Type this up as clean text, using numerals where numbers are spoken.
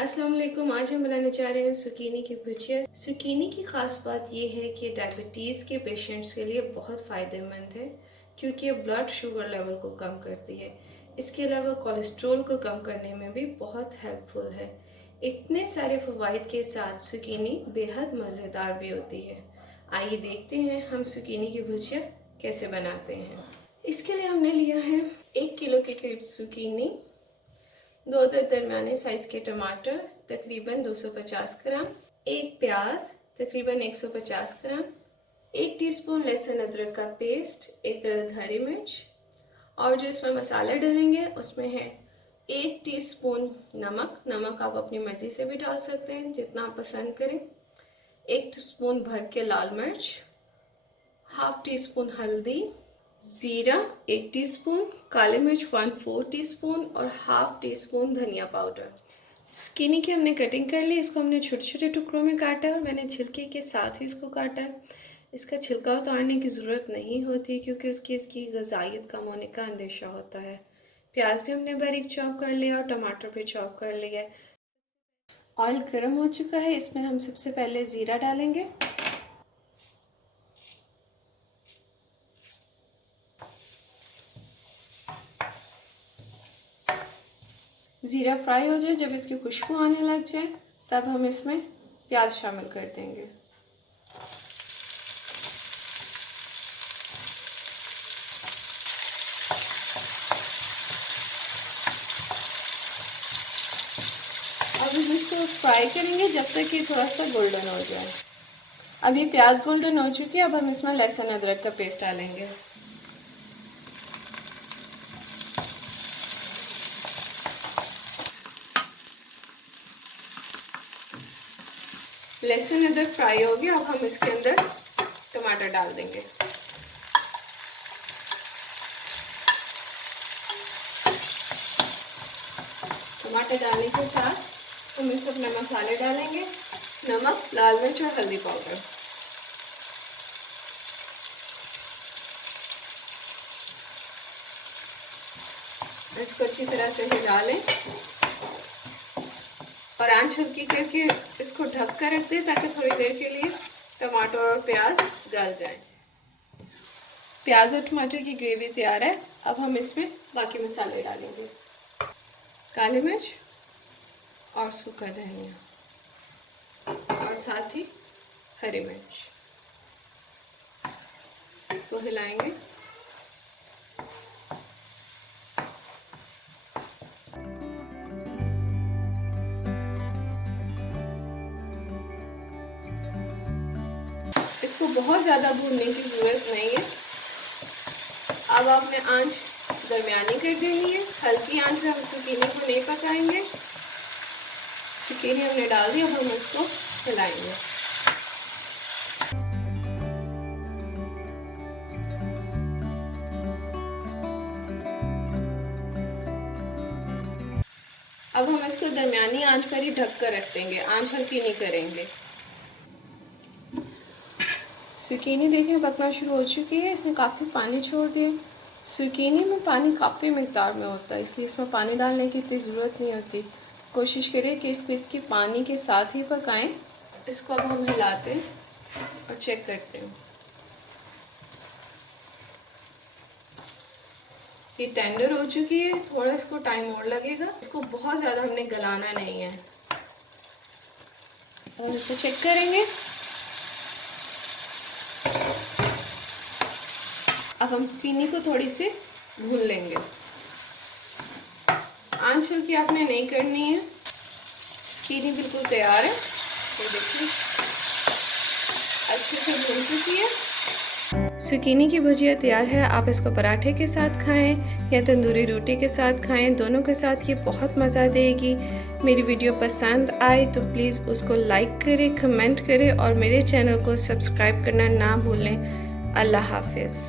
अस्सलाम वालेकुम। आज हम बनाने जा रहे हैं सुकीनी की भुजिया। सुकीनी की ख़ास बात यह है कि डायबिटीज़ के पेशेंट्स के लिए बहुत फ़ायदेमंद है क्योंकि ये ब्लड शुगर लेवल को कम करती है। इसके अलावा कोलेस्ट्रॉल को कम करने में भी बहुत हेल्पफुल है। इतने सारे फ़वाइद के साथ सुकीनी बेहद मज़ेदार भी होती है। आइए देखते हैं हम सुकीनी की भुजिया कैसे बनाते हैं। इसके लिए हमने लिया है 1 किलो के करीब सुकीनी, 2 दरमियाने साइज़ के टमाटर तकरीबन 250 ग्राम, 1 प्याज तकरीबन 150 ग्राम, 1 टीस्पून लहसुन अदरक का पेस्ट, 1 अदद हरी मिर्च और जो इसमें मसाले डालेंगे उसमें है 1 टीस्पून नमक। नमक आप अपनी मर्ज़ी से भी डाल सकते हैं जितना आप पसंद करें। 1 टीस्पून भर के लाल मिर्च, हाफ टी स्पून हल्दी, ज़ीरा 1 टीस्पून, काली मिर्च 1/4 टीस्पून और हाफ टी स्पून धनिया पाउडर। zucchini की हमने कटिंग कर ली। इसको हमने छोटे छोटे टुकड़ों में काटा है और मैंने छिलके के साथ ही इसको काटा है। इसका छिलका उतारने की ज़रूरत नहीं होती क्योंकि इसकी ग़िज़ाइयत कम होने का अंदेशा होता है। प्याज भी हमने बारीक चॉप कर लिया और टमाटर भी चॉप कर लिया। ऑयल गर्म हो चुका है, इसमें हम सबसे पहले ज़ीरा डालेंगे। ज़ीरा फ्राई हो जाए, जब इसकी खुशबू आने लग जाए तब हम इसमें प्याज शामिल कर देंगे। अब हम इसको फ्राई करेंगे जब तक ये थोड़ा सा गोल्डन हो जाए। अब ये प्याज गोल्डन हो चुकी है। अब हम इसमें लहसुन अदरक का पेस्ट डालेंगे। लहसुन अदरक फ्राई हो गया। अब हम इसके अंदर टमाटर डाल देंगे। टमाटर डालने के साथ हम इसमें अपने मसाले डालेंगे, नमक, लाल मिर्च और हल्दी पाउडर। इसको अच्छी तरह से हिला लें और आंच हल्की करके इसको ढक कर रख दें ताकि थोड़ी देर के लिए टमाटर और प्याज गल जाए। प्याज और टमाटर की ग्रेवी तैयार है। अब हम इसमें बाकी मसाले डालेंगे, काली मिर्च और सूखा धनिया और साथ ही हरी मिर्च। इसको हिलाएंगे। इसको बहुत ज़्यादा भूनने की ज़रूरत नहीं है। अब आपने आंच दरमियानी कर देनी है। हल्की आंच पे हम सुकीनी को नहीं पकाएंगे। सुकीनी हमने डाल दी, अब हम इसको हिलाएंगे। अब हम इसको दरमियानी आंच पर ही ढक कर रख देंगे, आंच हल्की नहीं करेंगे। सुकीनी देखें पकना शुरू हो चुकी है। इसने काफ़ी पानी छोड़ दिया। सुकीनी में पानी काफ़ी मिकदार में होता है, इसलिए इसमें पानी डालने की इतनी ज़रूरत नहीं होती। कोशिश करें कि इसको इसकी पानी के साथ ही पकाएं। इसको अब हम हिलाते हैं और चेक करते हैं। ये टेंडर हो चुकी है, थोड़ा इसको टाइम और लगेगा। इसको बहुत ज़्यादा हमने गलाना नहीं है। और इसको चेक करेंगे। अब हम सुकीनी को थोड़ी सी भून लेंगे। आंच हल्की आपने नहीं करनी है। सुकीनी बिल्कुल तैयार है। ये देखिए अच्छे से भून चुकी है। सुकीनी की भुजिया तैयार है। आप इसको पराठे के साथ खाएं या तंदूरी रोटी के साथ खाएं, दोनों के साथ ये बहुत मज़ा देगी। मेरी वीडियो पसंद आए तो प्लीज़ उसको लाइक करें, कमेंट करें और मेरे चैनल को सब्सक्राइब करना ना भूलें। अल्लाह हाफिज़।